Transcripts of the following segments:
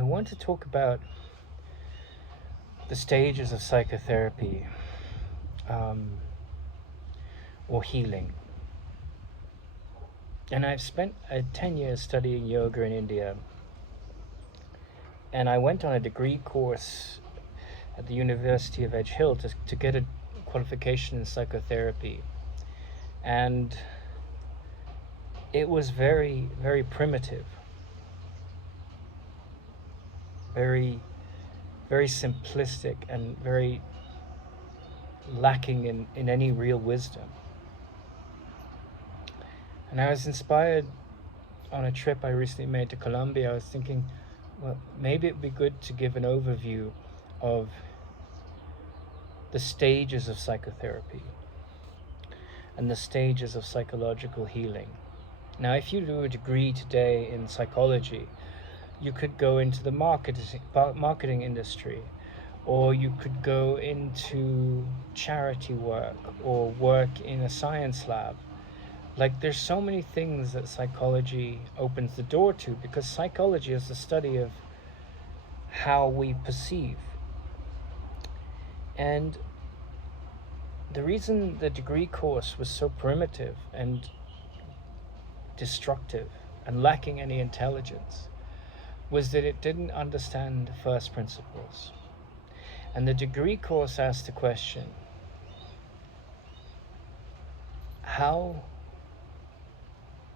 I want to talk about the stages of psychotherapy or healing. And I've spent 10 years studying yoga in India, and I went on a degree course at the University of Edge Hill to get a qualification in psychotherapy. And it was very, very primitive, very, very simplistic, and very lacking in any real wisdom. And I was inspired on a trip I recently made to Colombia. I was thinking, well, maybe it'd be good to give an overview of the stages of psychotherapy and the stages of psychological healing. Now, if you do a degree today in psychology, you could go into the marketing industry, or you could go into charity work or work in a science lab. Like, there's so many things that psychology opens the door to, because psychology is the study of how we perceive. And the reason the degree course was so primitive and destructive and lacking any intelligence was that it didn't understand first principles. And the degree course asked the question, how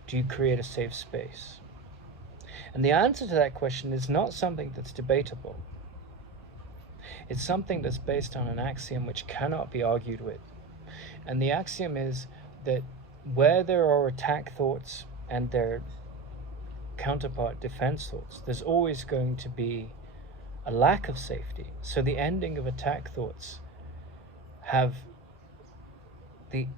do you create a safe space? And the answer to that question is not something that's debatable. It's something that's based on an axiom which cannot be argued with. And the axiom is that where there are attack thoughts and their counterpart defense thoughts, there's always going to be a lack of safety. So the ending of attack thoughts have the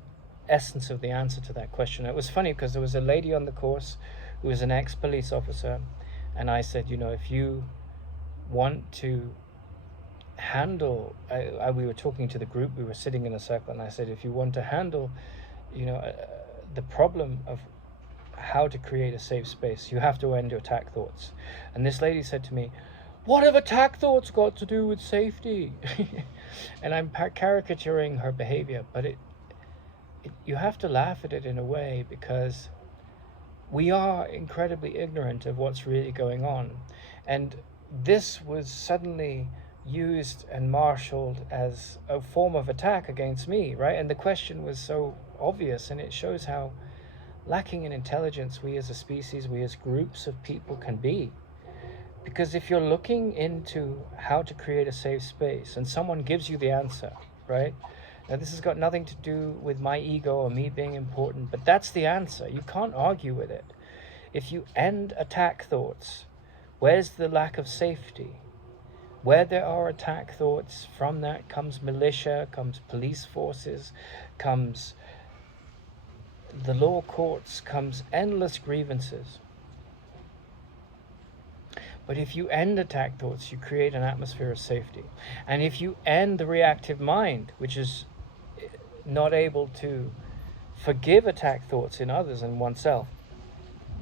essence of the answer to that question. It was funny because there was a lady on the course who was an ex-police officer, and I said, if you want to handle, we were talking to the group, we were sitting in a circle, and I said, if you want to handle the problem of how to create a safe space, you have to end your attack thoughts. And this lady said to me, what have attack thoughts got to do with safety? And I'm caricaturing her behavior, but you have to laugh at it in a way, because we are incredibly ignorant of what's really going on. And this was suddenly used and marshaled as a form of attack against me, right? And the question was so obvious, and it shows how lacking in intelligence we as a species, we as groups of people can be. Because if you're looking into how to create a safe space and someone gives you the answer, right? Now, this has got nothing to do with my ego or me being important, but that's the answer. You can't argue with it. If you end attack thoughts, where's the lack of safety? Where there are attack thoughts, from that comes militia, comes police forces, comes the law courts, comes endless grievances. But if you end attack thoughts, you create an atmosphere of safety. And if you end the reactive mind, which is not able to forgive attack thoughts in others and oneself,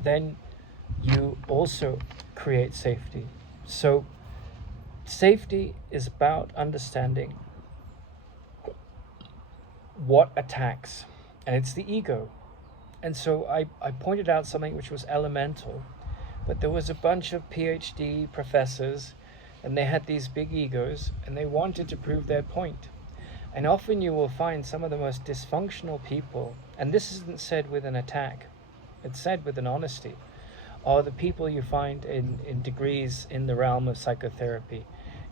then you also create safety. So safety is about understanding what attacks, and it's the ego. And so I pointed out something which was elemental, but there was a bunch of PhD professors, and they had these big egos, and they wanted to prove their point. And often you will find some of the most dysfunctional people, and this isn't said with an attack, it's said with an honesty, are the people you find in degrees in the realm of psychotherapy,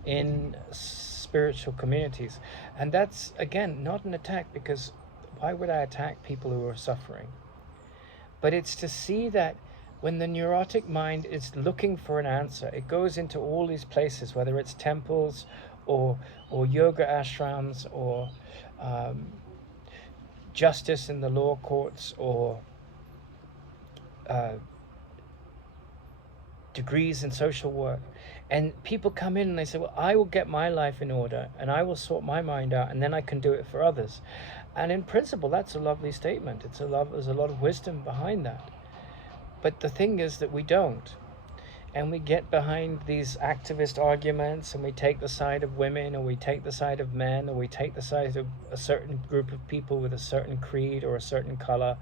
in spiritual communities. And that's, again, not an attack, because why would I attack people who are suffering? But it's to see that when the neurotic mind is looking for an answer, it goes into all these places, whether it's temples or yoga ashrams, or justice in the law courts, or degrees in social work. And people come in and they say, well, I will get my life in order and I will sort my mind out, and then I can do it for others. And in principle, that's a lovely statement. There's a lot of wisdom behind that. But the thing is that we don't. and we get behind these activist arguments, and we take the side of women, or we take the side of men, or we take the side of a certain group of people with a certain creed or a certain color,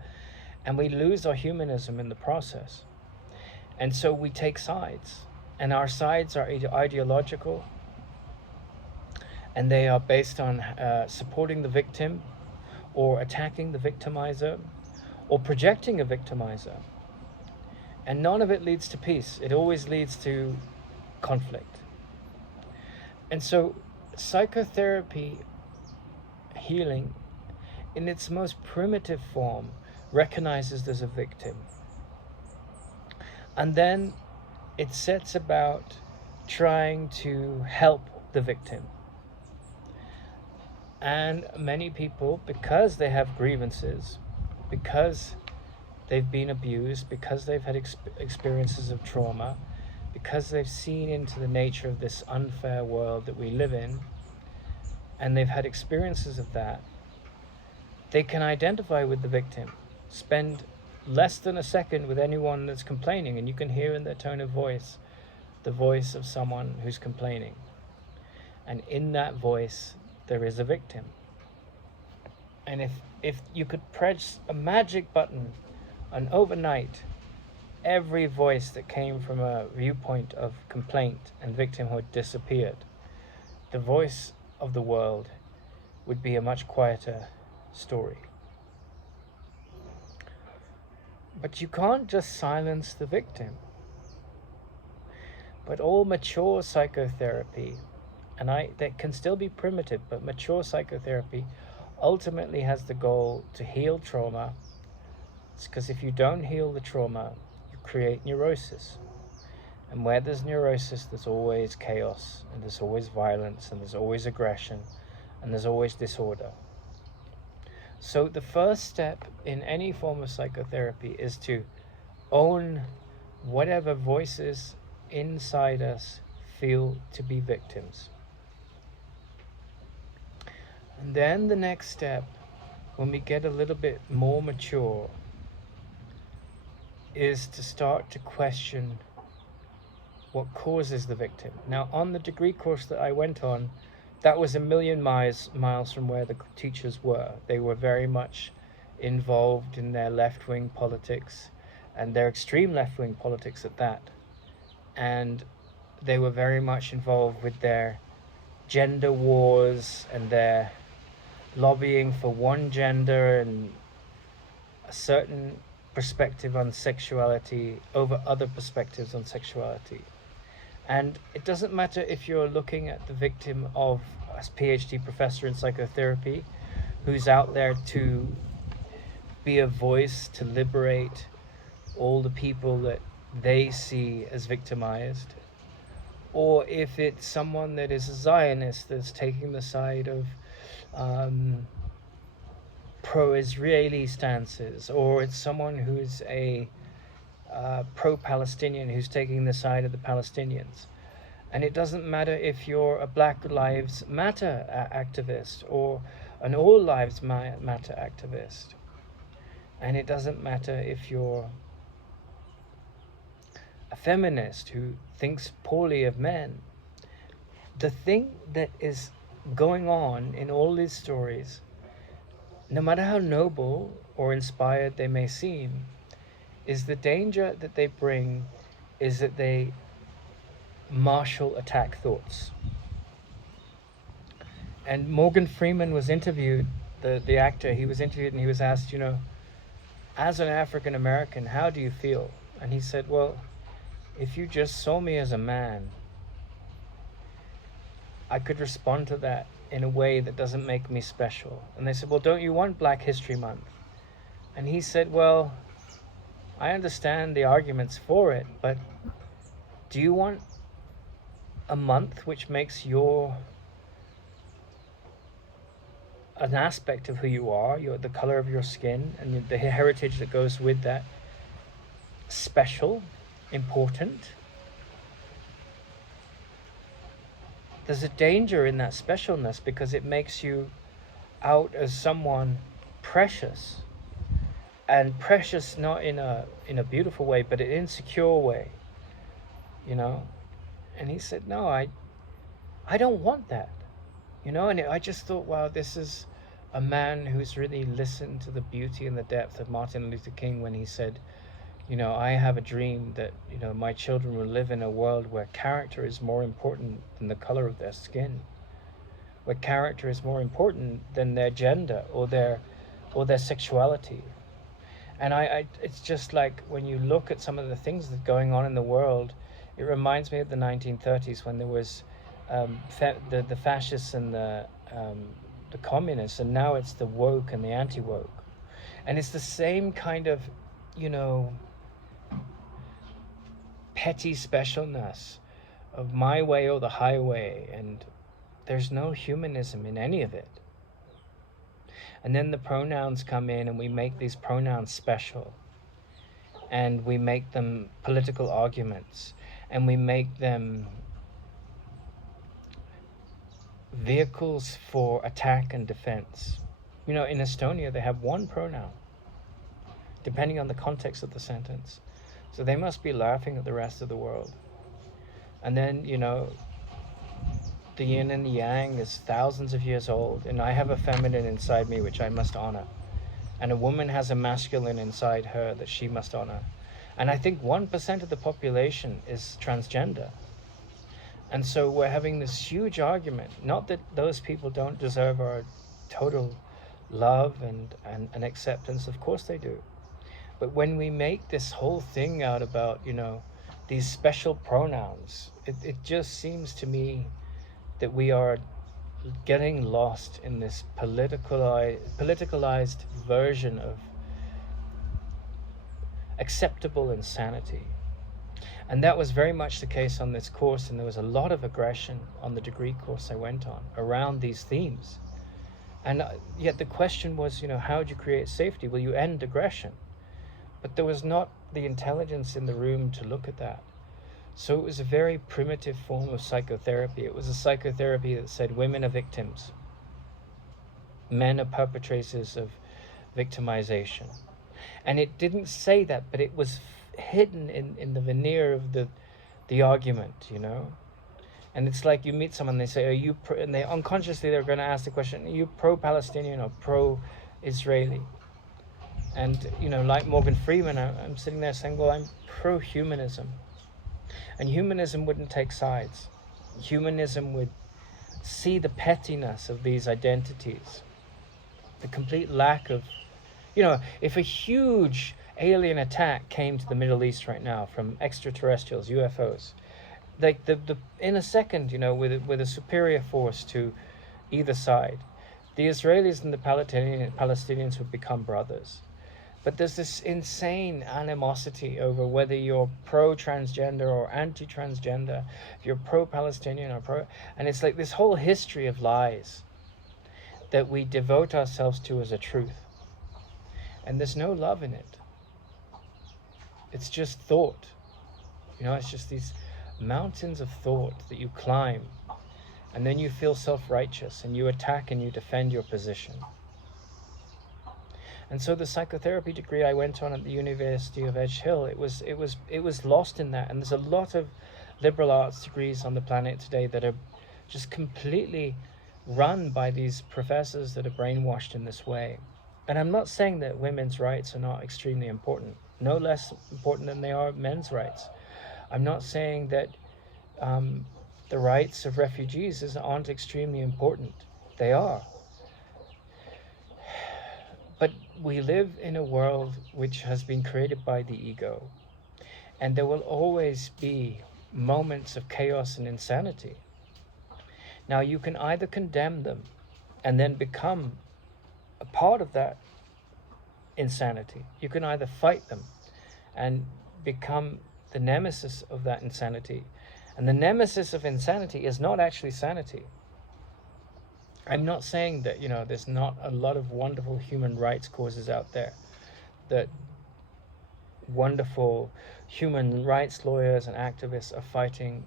and we lose our humanism in the process. And so we take sides, and our sides are ideological, and they are based on supporting the victim, or attacking the victimizer, or projecting a victimizer. And none of it leads to peace. It always leads to conflict. And so psychotherapy healing, in its most primitive form, recognizes there's a victim. And then it sets about trying to help the victim. And many people, because they have grievances, because they've been abused, because they've had experiences of trauma, because they've seen into the nature of this unfair world that we live in, and they've had experiences of that, they can identify with the victim, spend less than a second with anyone that's complaining, and you can hear in their tone of voice the voice of someone who's complaining. And in that voice, there is a victim. And if you could press a magic button, and overnight, every voice that came from a viewpoint of complaint and victimhood disappeared, the voice of the world would be a much quieter story. But you can't just silence the victim. But all mature psychotherapy, and that can still be primitive, but mature psychotherapy ultimately has the goal to heal trauma. It's because if you don't heal the trauma, you create neurosis. And where there's neurosis, there's always chaos, and there's always violence, and there's always aggression, and there's always disorder. So the first step in any form of psychotherapy is to own whatever voices inside us feel to be victims. And then the next step, when we get a little bit more mature, is to start to question what causes the victim. Now, on the degree course that I went on, that was a million miles from where the teachers were. They were very much involved in their left-wing politics, and their extreme left-wing politics at that. And they were very much involved with their gender wars and their lobbying for one gender and a certain perspective on sexuality over other perspectives on sexuality. And it doesn't matter if you're looking at the victim of a PhD professor in psychotherapy who's out there to be a voice to liberate all the people that they see as victimized, or if it's someone that is a Zionist that's taking the side of pro-Israeli stances, or it's someone who's a pro-Palestinian who's taking the side of the Palestinians. And it doesn't matter if you're a Black Lives Matter activist or an All Lives Matter activist. And it doesn't matter if you're a feminist who thinks poorly of men. The thing that is going on in all these stories, no matter how noble or inspired they may seem, is the danger that they bring is that they marshal attack thoughts. And Morgan Freeman was interviewed, the actor, he was interviewed and he was asked, as an African American, how do you feel? And he said, well, if you just saw me as a man, I could respond to that in a way that doesn't make me special. And they said, well, don't you want Black History Month? And he said, well, I understand the arguments for it, but do you want a month which makes an aspect of who you are, the color of your skin and the heritage that goes with that, special, important? There's a danger in that specialness because it makes you out as someone precious, and precious not in a beautiful way, but an insecure way. you know? And he said, no, I don't want that, you know? And I just thought, wow, this is a man who's really listened to the beauty and the depth of Martin Luther King when he said, you know, I have a dream that, you know, my children will live in a world where character is more important than the color of their skin, where character is more important than their gender or their sexuality. And it's just like when you look at some of the things that are going on in the world, it reminds me of the 1930s when there was the fascists and the communists, and now it's the woke and the anti-woke. And it's the same kind of, you know, petty specialness of my way or the highway, and there's no humanism in any of it. And then the pronouns come in, and we make these pronouns special, and we make them political arguments, and we make them vehicles for attack and defense. You know, in Estonia, they have one pronoun, depending on the context of the sentence. So they must be laughing at the rest of the world. And then, you know, the yin and the yang is thousands of years old, and I have a feminine inside me which I must honor, and a woman has a masculine inside her that she must honor. And I think 1% of the population is transgender. And so we're having this huge argument, not that those people don't deserve our total love and acceptance, of course they do. But when we make this whole thing out about, you know, these special pronouns, it just seems to me that we are getting lost in this politicalized version of acceptable insanity. And that was very much the case on this course, and there was a lot of aggression on the degree course I went on around these themes. And yet the question was, you know, how do you create safety? Well, you end aggression. But there was not the intelligence in the room to look at that. So it was a very primitive form of psychotherapy. It was a psychotherapy that said women are victims, men are perpetrators of victimization. And it didn't say that, but it was hidden in the veneer of the argument, you know. And it's like you meet someone, they say, are you and they unconsciously they're going to ask the question, are you pro-Palestinian or pro-Israeli? And, you know, like Morgan Freeman, I'm sitting there saying, well, I'm pro-humanism. And humanism wouldn't take sides. Humanism would see the pettiness of these identities, the complete lack of, you know, if a huge alien attack came to the Middle East right now from extraterrestrials, UFOs, like the in a second, you know, with a superior force to either side, the Israelis and the Palestinians would become brothers. But there's this insane animosity over whether you're pro-transgender or anti-transgender, if you're pro-Palestinian or pro... And it's like this whole history of lies that we devote ourselves to as a truth. And there's no love in it. It's just thought. You know, it's just these mountains of thought that you climb. And then you feel self-righteous and you attack and you defend your position. And so the psychotherapy degree I went on at the University of Edge Hill, it was lost in that. And there's a lot of liberal arts degrees on the planet today that are just completely run by these professors that are brainwashed in this way. And I'm not saying that women's rights are not extremely important, no less important than they are men's rights. I'm not saying that the rights of refugees aren't extremely important. They are. But we live in a world which has been created by the ego, and there will always be moments of chaos and insanity. Now, you can either condemn them and then become a part of that insanity. You can either fight them and become the nemesis of that insanity. And the nemesis of insanity is not actually sanity. I'm not saying that, you know, there's not a lot of wonderful human rights causes out there that wonderful human rights lawyers and activists are fighting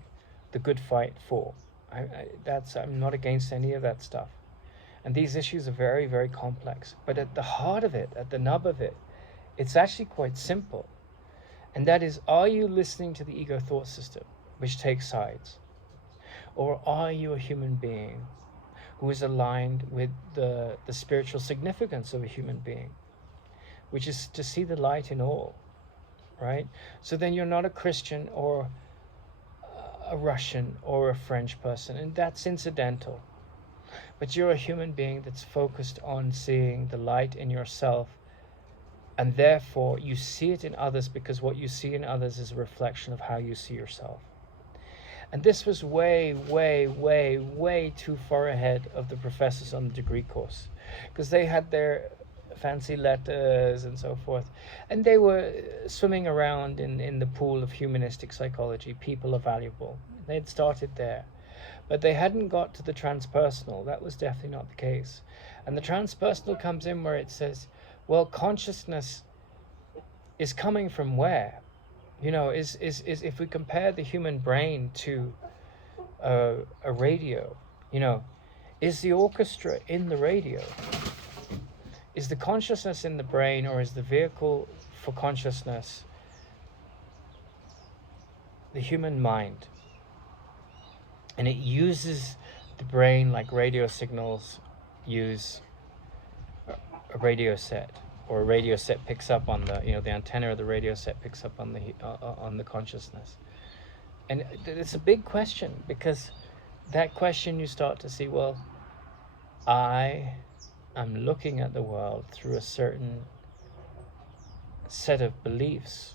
the good fight for. I'm not against any of that stuff. And these issues are very, very complex. But at the heart of it, at the nub of it, it's actually quite simple. And that is, are you listening to the ego thought system? which takes sides? Or are you a human being who is aligned with the spiritual significance of a human being, which is to see the light in all, right? So then you're not a Christian or a Russian or a French person, and that's incidental. But you're a human being that's focused on seeing the light in yourself, and therefore you see it in others, because what you see in others is a reflection of how you see yourself. And this was way, way, way, way too far ahead of the professors on the degree course, because they had their fancy letters and so forth, and they were swimming around in the pool of humanistic psychology. People are valuable. They had started there, but they hadn't got to the transpersonal. That was definitely not the case. And the transpersonal comes in where it says, well, consciousness is coming from where? You know, is if we compare the human brain to a radio, you know, is the orchestra in the radio? Is the consciousness in the brain, or is the vehicle for consciousness the human mind? And it uses the brain like radio signals use a radio set, or a radio set picks up on the, you know, the antenna of the radio set picks up on the consciousness. And it's a big question, because that question you start to see, well, I am looking at the world through a certain set of beliefs,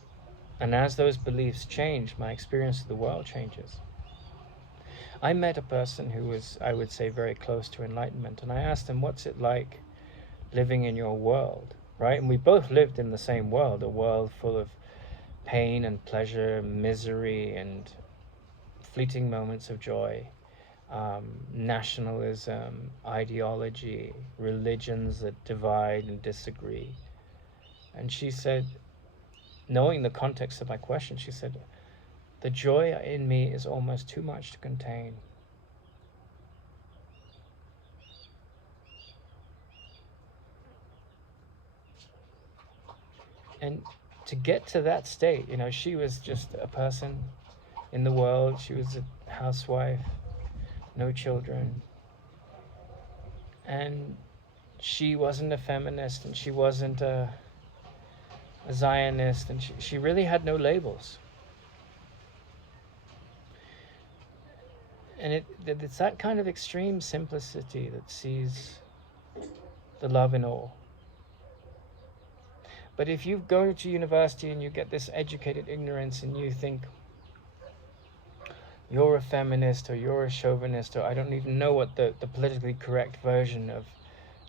and as those beliefs change, my experience of the world changes. I met a person who was, I would say, very close to enlightenment, and I asked him, what's it like living in your world, right? And we both lived in the same world, a world full of pain and pleasure, misery and fleeting moments of joy, nationalism, ideology, religions that divide and disagree. And she said, knowing the context of my question, she said, the joy in me is almost too much to contain. And to get to that state, you know, she was just a person in the world. She was a housewife, no children. And she wasn't a feminist, and she wasn't a Zionist, and she really had no labels. And it's that kind of extreme simplicity that sees the love in all. But if you go to university and you get this educated ignorance and you think you're a feminist or you're a chauvinist, or I don't even know what the politically correct version of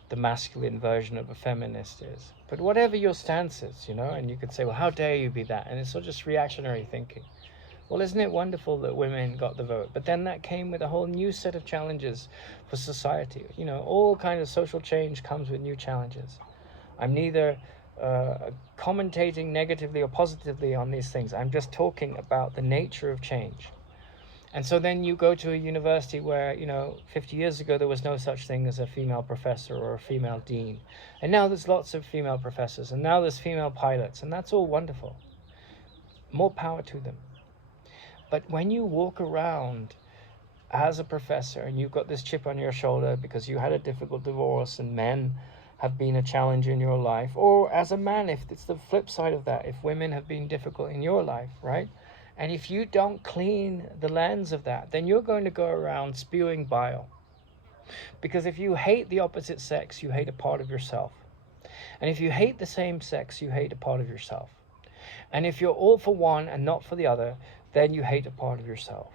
the masculine version of a feminist is. But whatever your stance is, you know, and you could say, well, how dare you be that? And it's all just reactionary thinking. Well, isn't it wonderful that women got the vote? But then that came with a whole new set of challenges for society. You know, all kinds of social change comes with new challenges. I'm neither commentating negatively or positively on these things. I'm just talking about the nature of change. And so then you go to a university where, you know, 50 years ago there was no such thing as a female professor or a female dean. And now there's lots of female professors, and now there's female pilots, and that's all wonderful. More power to them. But when you walk around as a professor and you've got this chip on your shoulder because you had a difficult divorce and men have been a challenge in your life, or as a man, if it's the flip side of that, if women have been difficult in your life, right? And if you don't clean the lens of that, then you're going to go around spewing bile. Because if you hate the opposite sex, you hate a part of yourself. And if you hate the same sex, you hate a part of yourself. And if you're all for one and not for the other, then you hate a part of yourself.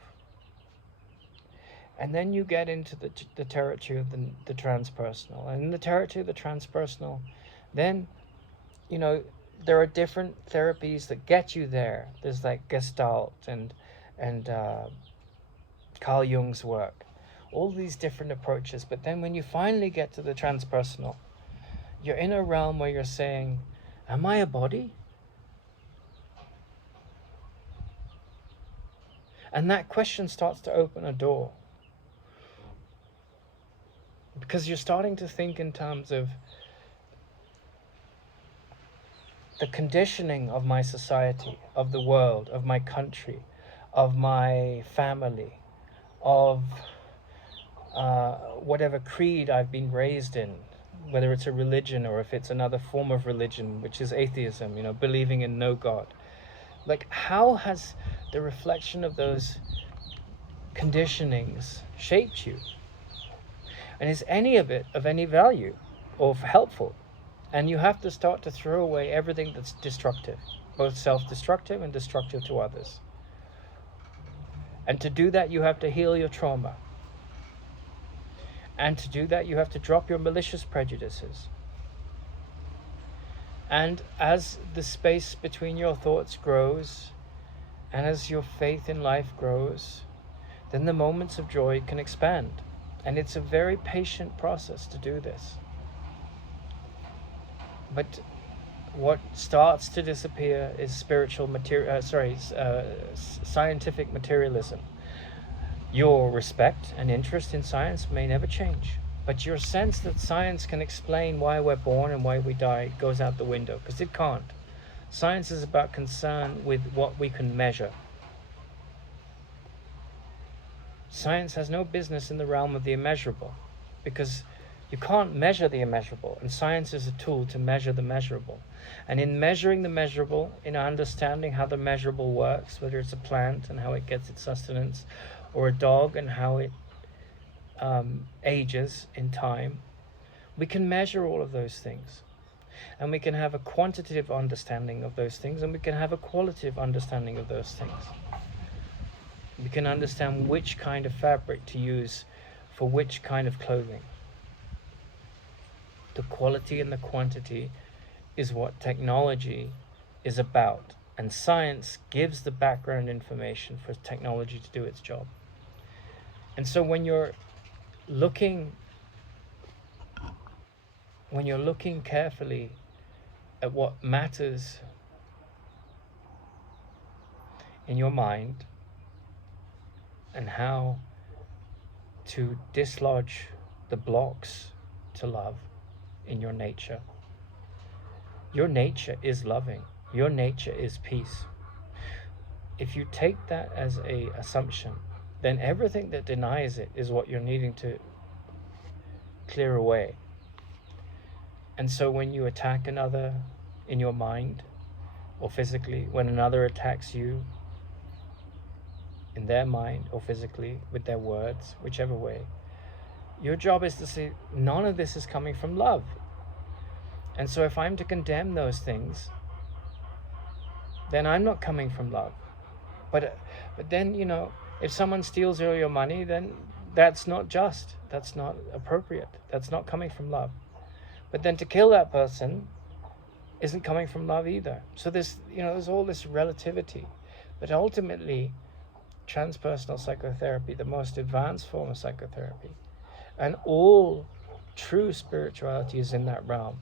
And then you get into the territory of the transpersonal. And in the territory of the transpersonal, then, you know, there are different therapies that get you there. There's like Gestalt and Carl Jung's work. All these different approaches. But then when you finally get to the transpersonal, you're in a realm where you're saying, am I a body? And that question starts to open a door. Because you're starting to think in terms of the conditioning of my society, of the world, of my country, of my family, of whatever creed I've been raised in, whether it's a religion or if it's another form of religion, which is atheism, believing in no God. Like, how has the reflection of those conditionings shaped you? And is any of it of any value or helpful? And you have to start to throw away everything that's destructive, both self-destructive and destructive to others. And to do that, you have to heal your trauma. And to do that, you have to drop your malicious prejudices. And as the space between your thoughts grows, and as your faith in life grows, then the moments of joy can expand. And it's a very patient process to do this. But what starts to disappear is scientific materialism. Your respect and interest in science may never change, but your sense that science can explain why we're born and why we die goes out the window, because it can't. Science is about concern with what we can measure. Science has no business in the realm of the immeasurable, because you can't measure the immeasurable, and science is a tool to measure the measurable. And in measuring the measurable, in understanding how the measurable works, whether it's a plant and how it gets its sustenance, or a dog and how it ages in time, we can measure all of those things. And we can have a quantitative understanding of those things, and we can have a qualitative understanding of those things. We can understand which kind of fabric to use for which kind of clothing. The quality and the quantity is what technology is about, and science gives the background information for technology to do its job. And so when you're looking carefully at what matters in your mind and how to dislodge the blocks to love in your nature is loving. Your nature is peace. If you take that as an assumption, then everything that denies it is what you're needing to clear away. And so when you attack another in your mind or physically, when another attacks you in their mind or physically with their words, whichever way, your job is to see none of this is coming from love. And so if I'm to condemn those things, then I'm not coming from love. But then, if someone steals all your money, then that's not just, that's not appropriate, that's not coming from love. But then to kill that person isn't coming from love either. So there's all this relativity. But ultimately, transpersonal psychotherapy, the most advanced form of psychotherapy, and all true spirituality is in that realm,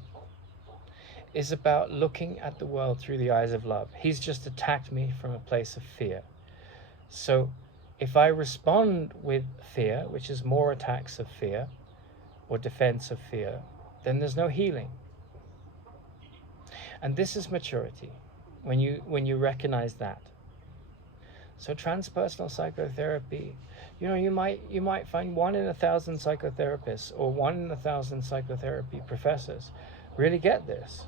is about looking at the world through the eyes of love. He's just attacked me from a place of fear. So if I respond with fear, which is more attacks of fear or defense of fear, then there's no healing. And this is maturity, when you recognize that. So transpersonal psychotherapy, you might find 1 in 1,000 psychotherapists or 1 in 1,000 psychotherapy professors really get this.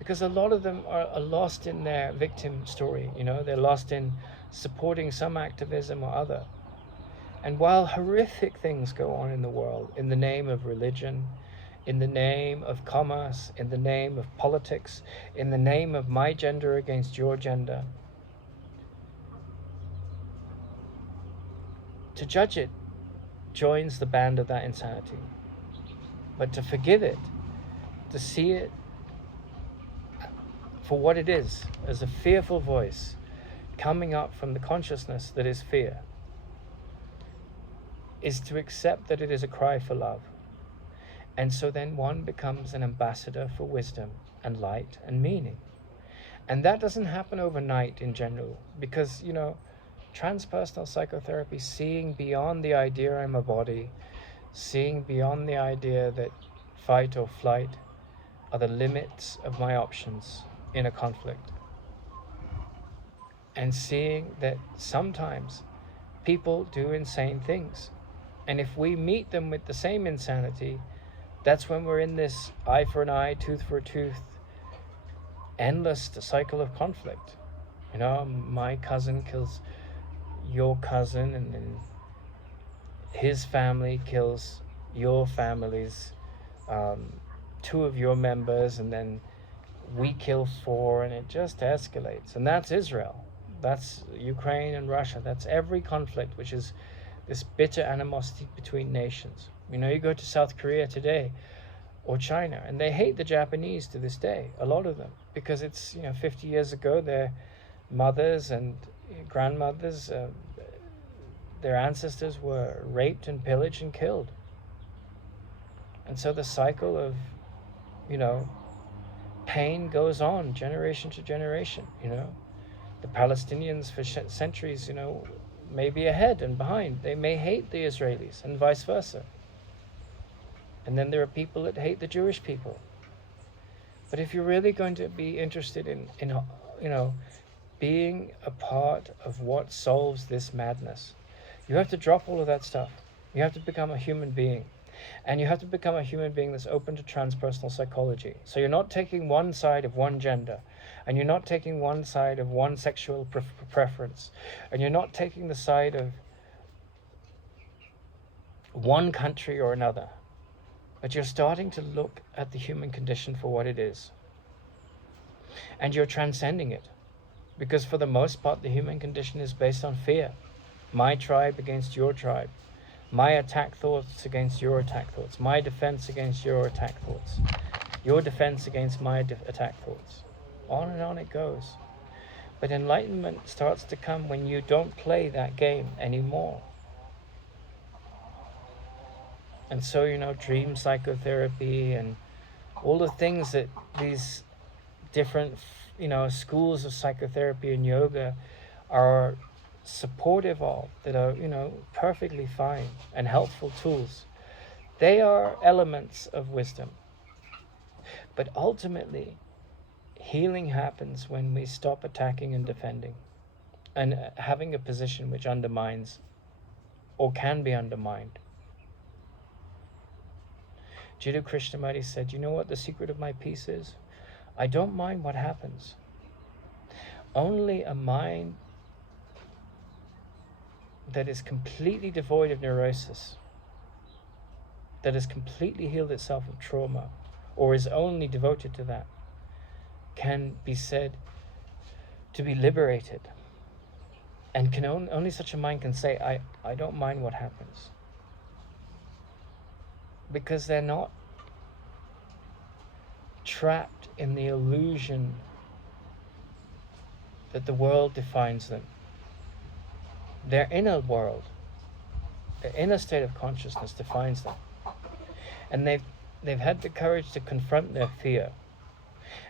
Because a lot of them are lost in their victim story, they're lost in supporting some activism or other. And while horrific things go on in the world, in the name of religion, in the name of commerce, in the name of politics, in the name of my gender against your gender, to judge it joins the band of that insanity. But to forgive it, to see it for what it is, as a fearful voice coming up from the consciousness that is fear, is to accept that it is a cry for love. And so then one becomes an ambassador for wisdom and light and meaning. And that doesn't happen overnight in general, because, transpersonal psychotherapy, seeing beyond the idea I'm a body, seeing beyond the idea that fight or flight are the limits of my options in a conflict. and seeing that sometimes people do insane things. And if we meet them with the same insanity, that's when we're in this eye for an eye, tooth for a tooth, endless cycle of conflict. You know, my cousin kills your cousin, and then his family kills your family's two of your members, and then we kill four, and it just escalates. And that's Israel. That's Ukraine and Russia. That's every conflict, which is this bitter animosity between nations. You know, you go to South Korea today or China, and they hate the Japanese to this day, a lot of them, because it's, 50 years ago, their mothers and grandmothers, their ancestors were raped and pillaged and killed. And so the cycle of, pain goes on generation to generation. The Palestinians for centuries, may be ahead and behind. They may hate the Israelis and vice versa. And then there are people that hate the Jewish people. But if you're really going to be interested in being a part of what solves this madness, you have to drop all of that stuff. You have to become a human being. And you have to become a human being that's open to transpersonal psychology. So you're not taking one side of one gender, and you're not taking one side of one sexual preference, and you're not taking the side of one country or another, but you're starting to look at the human condition for what it is. And you're transcending it. Because for the most part, the human condition is based on fear. My tribe against your tribe. My attack thoughts against your attack thoughts. My defense against your attack thoughts. Your defense against my attack thoughts. On and on it goes. But enlightenment starts to come when you don't play that game anymore. And so, dream psychotherapy and all the things that these different, schools of psychotherapy and yoga are supportive of, that are, perfectly fine and helpful tools. They are elements of wisdom. But ultimately, healing happens when we stop attacking and defending and having a position which undermines or can be undermined. Jiddu Krishnamurti said, you know what the secret of my peace is? I don't mind what happens. Only a mind that is completely devoid of neurosis, that has completely healed itself of trauma, or is only devoted to that, can be said to be liberated. And can only such a mind can say, I don't mind what happens. Because they're not trapped in the illusion that the world defines them. Their inner world, their inner state of consciousness defines them. And they've had the courage to confront their fear.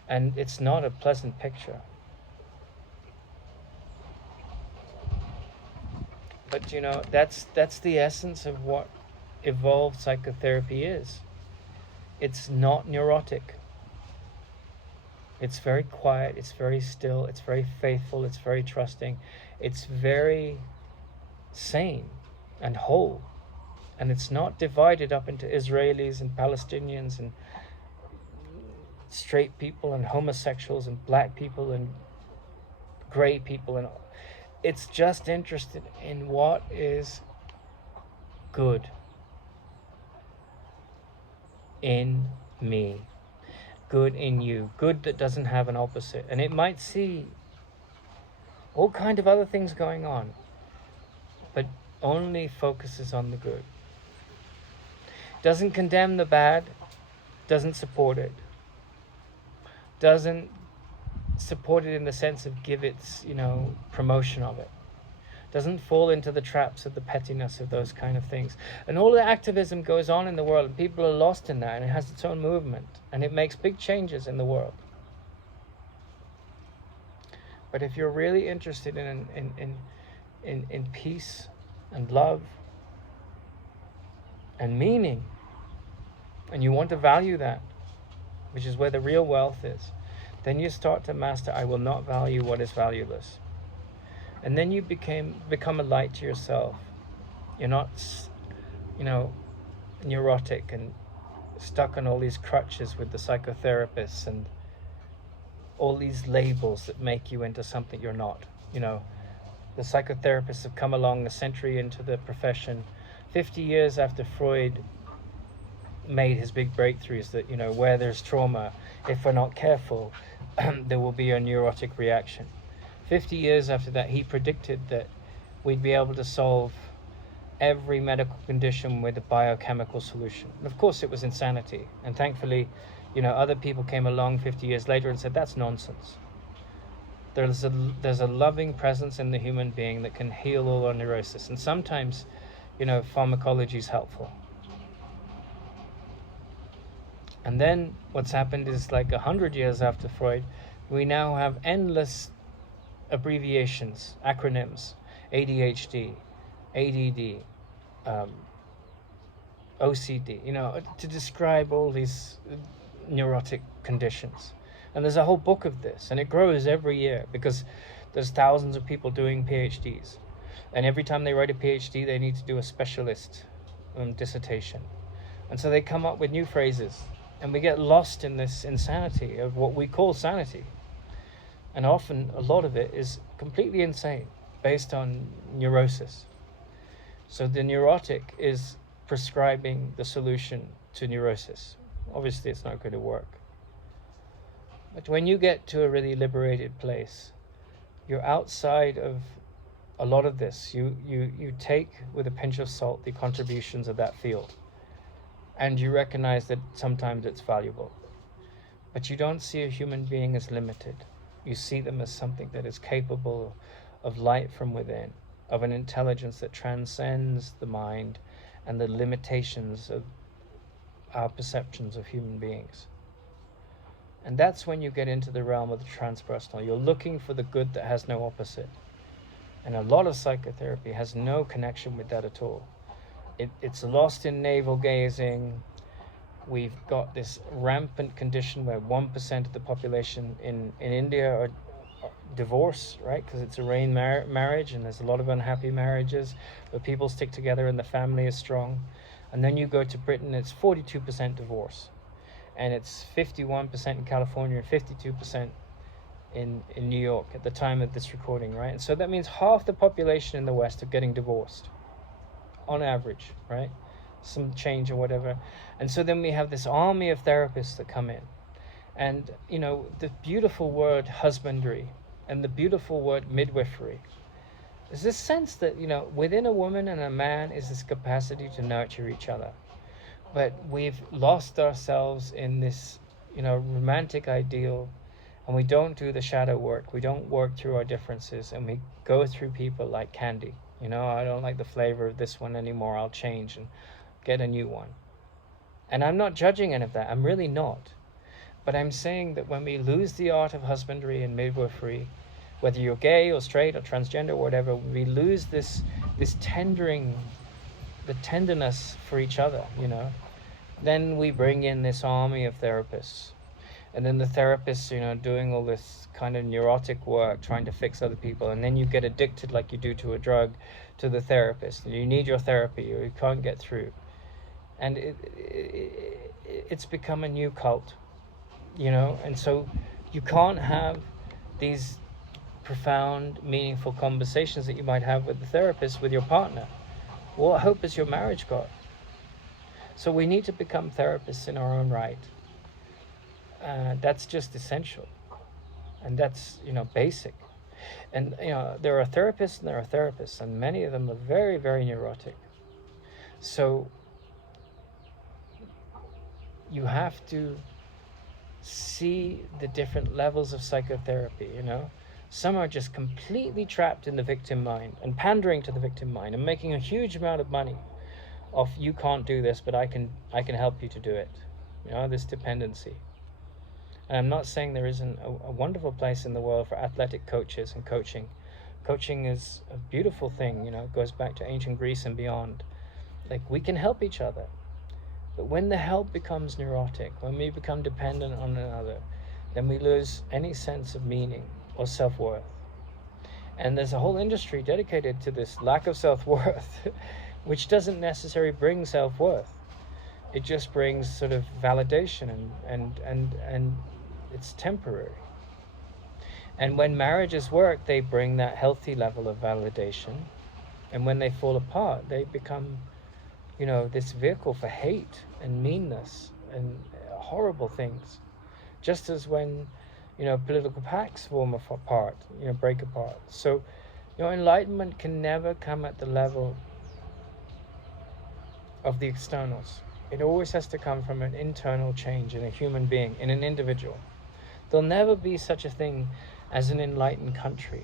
And it's not a pleasant picture. But that's the essence of what evolved psychotherapy is. It's not neurotic. It's very quiet, it's very still, it's very faithful, it's very trusting, it's very sane and whole. And it's not divided up into Israelis and Palestinians and straight people and homosexuals and black people and gray people, and it's just interested in what is good in me, good in you, good that doesn't have an opposite. And it might see all kind of other things going on, but only focuses on the good. Doesn't condemn the bad, doesn't support it, doesn't support it in the sense of give its, promotion of it. Doesn't fall into the traps of the pettiness of those kind of things. And all the activism goes on in the world, and people are lost in that, and it has its own movement, and it makes big changes in the world. But if you're really interested in peace and love and meaning, and you want to value that, which is where the real wealth is, then you start to master, I will not value what is valueless. And then you become a light to yourself. You're not, you know, neurotic and stuck on all these crutches with the psychotherapists and all these labels that make you into something you're not. You know, the psychotherapists have come along a century into the profession, 50 years after Freud made his big breakthroughs, that, you know, where there's trauma, if we're not careful, there will be a neurotic reaction. 50 years after that, he predicted that we'd be able to solve every medical condition with a biochemical solution. And of course, it was insanity. And thankfully, you know, other people came along 50 years later and said, that's nonsense. There's a loving presence in the human being that can heal all our neurosis. And sometimes, you know, pharmacology is helpful. And then what's happened is, like 100 years after Freud, we now have endless abbreviations, acronyms, ADHD, ADD, OCD, you know, to describe all these neurotic conditions. And there's a whole book of this, and it grows every year because there's thousands of people doing PhDs. And every time they write a PhD, they need to do a specialist dissertation. And so they come up with new phrases, and we get lost in this insanity of what we call sanity. And often a lot of it is completely insane, based on neurosis. So the neurotic is prescribing the solution to neurosis. Obviously, it's not going to work. But when you get to a really liberated place, you're outside of a lot of this. You take with a pinch of salt the contributions of that field, and you recognize that sometimes it's valuable. But you don't see a human being as limited. You see them as something that is capable of light from within, of an intelligence that transcends the mind and the limitations of our perceptions of human beings. And that's when you get into the realm of the transpersonal. You're looking for the good that has no opposite. And a lot of psychotherapy has no connection with that at all. It's lost in navel gazing. We've got this rampant condition where 1% of the population in India are divorced, right? Because it's arranged marriage, and there's a lot of unhappy marriages where people stick together and the family is strong. And then you go to Britain, it's 42% divorce. And it's 51% in California and 52% in New York at the time of this recording, right? And so that means half the population in the West are getting divorced on average, right? Some change or whatever. And so then we have this army of therapists that come in. And, you know, the beautiful word husbandry and the beautiful word midwifery, there's this sense that, you know, within a woman and a man is this capacity to nurture each other. But we've lost ourselves in this, you know, romantic ideal, and we don't do the shadow work. We don't work through our differences, and we go through people like candy. You know, I don't like the flavor of this one anymore. I'll change and get a new one. And I'm not judging any of that. I'm really not. But I'm saying that when we lose the art of husbandry and midwifery, whether you're gay or straight or transgender or whatever, we lose this tendering, the tenderness for each other, you know. Then we bring in this army of therapists. And then the therapists, you know, doing all this kind of neurotic work, trying to fix other people. And then you get addicted like you do to a drug, to the therapist. You need your therapy or you can't get through. And it's become a new cult, you know. And so you can't have these profound, meaningful conversations that you might have with the therapist, with your partner. What hope has your marriage got? So we need to become therapists in our own right. That's just essential. And that's, you know, basic. And, you know, there are therapists and there are therapists, and many of them are very, very neurotic. So you have to see the different levels of psychotherapy, you know. Some are just completely trapped in the victim mind and pandering to the victim mind and making a huge amount of money off, you can't do this, but I can help you to do it. You know, this dependency. And I'm not saying there isn't a wonderful place in the world for athletic coaches and coaching. Coaching is a beautiful thing, you know, it goes back to ancient Greece and beyond. Like, we can help each other. But when the help becomes neurotic, when we become dependent on another, then we lose any sense of meaning or self-worth. And there's a whole industry dedicated to this lack of self-worth, which doesn't necessarily bring self-worth. It just brings sort of validation, and it's temporary. And when marriages work, they bring that healthy level of validation. And when they fall apart, they become, this vehicle for hate and meanness and horrible things. Just as when, political pacts form apart, break apart. So, enlightenment can never come at the level of the externals. It always has to come from an internal change in a human being, in an individual. There'll never be such a thing as an enlightened country,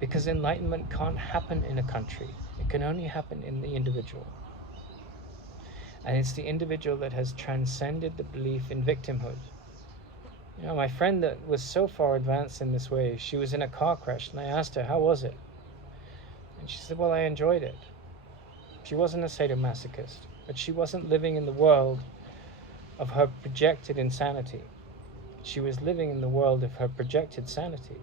because enlightenment can't happen in a country. It can only happen in the individual. And it's the individual that has transcended the belief in victimhood. My friend that was so far advanced in this way, she was in a car crash, and I asked her, how was it? And she said, well, I enjoyed it. She wasn't a sadomasochist, but she wasn't living in the world of her projected insanity. She was living in the world of her projected sanity.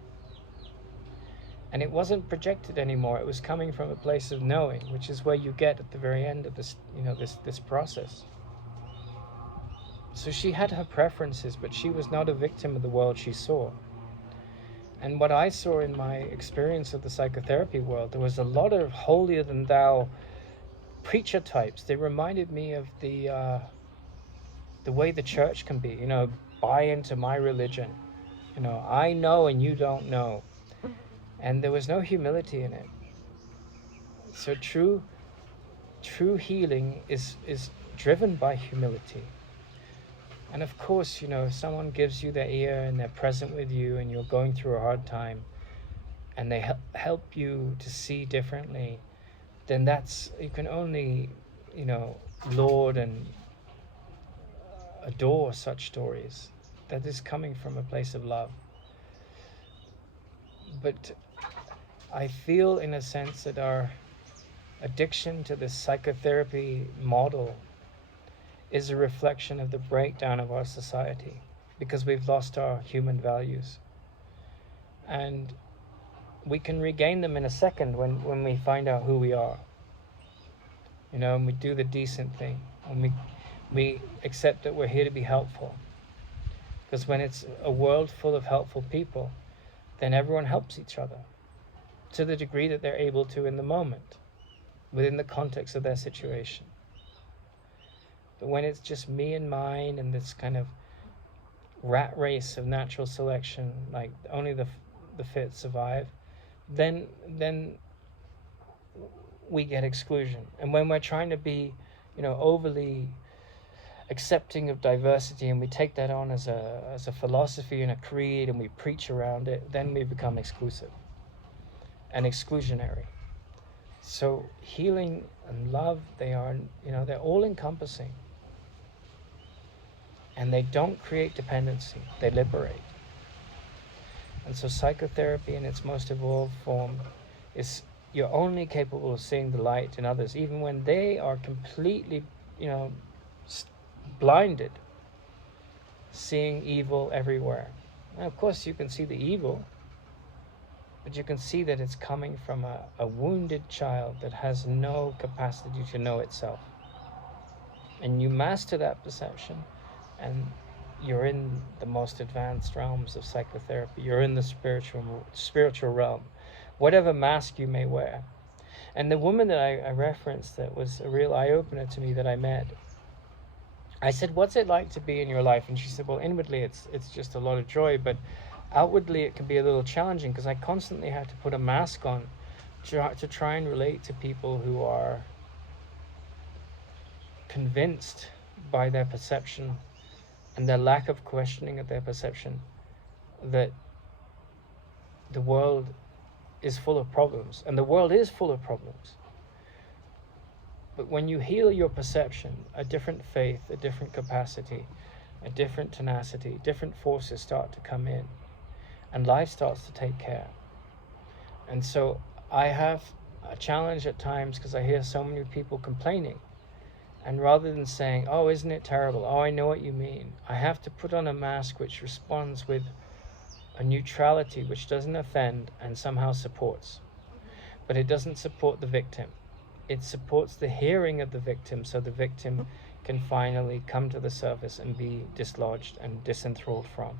And it wasn't projected anymore. It was coming from a place of knowing, which is where you get at the very end of this, this process. So she had her preferences, but she was not a victim of the world she saw. And what I saw in my experience of the psychotherapy world, there was a lot of holier-than-thou preacher types. They reminded me of the way the church can be, buy into my religion. I know and you don't know. And there was no humility in it. So true healing is driven by humility. And of course, if someone gives you their ear and they're present with you and you're going through a hard time and they help you to see differently, then you can only, laud and adore such stories. That is coming from a place of love. But I feel, in a sense, that our addiction to this psychotherapy model is a reflection of the breakdown of our society, because we've lost our human values. And we can regain them in a second when we find out who we are. And we do the decent thing, and we accept that we're here to be helpful. Because when it's a world full of helpful people, then everyone helps each other to the degree that they're able to in the moment, within the context of their situation. But when it's just me and mine and this kind of rat race of natural selection, like only the fit survive, then we get exclusion. And when we're trying to be, overly accepting of diversity, and we take that on as a philosophy and a creed, and we preach around it, then we become exclusive and exclusionary. So healing and love, they're all encompassing. And they don't create dependency, they liberate. And so psychotherapy in its most evolved form is, you're only capable of seeing the light in others, even when they are completely, blinded, seeing evil everywhere. Now, of course, you can see the evil, but you can see that it's coming from a wounded child that has no capacity to know itself. And you master that perception, and you're in the most advanced realms of psychotherapy. You're in the spiritual realm, whatever mask you may wear. And the woman that I referenced, that was a real eye-opener to me, that I met, I said, what's it like to be in your life? And she said, well, inwardly it's just a lot of joy, but outwardly it can be a little challenging, because I constantly have to put a mask on to try and relate to people who are convinced by their perception and their lack of questioning of their perception that the world is full of problems, and the world is full of problems. But when you heal your perception, a different faith, a different capacity, a different tenacity, different forces start to come in, and life starts to take care. And so I have a challenge at times, because I hear so many people complaining, and rather than saying, oh, isn't it terrible? Oh, I know what you mean, I have to put on a mask which responds with a neutrality which doesn't offend and somehow supports. But it doesn't support the victim. It supports the hearing of the victim, so the victim can finally come to the surface and be dislodged and disenthralled from.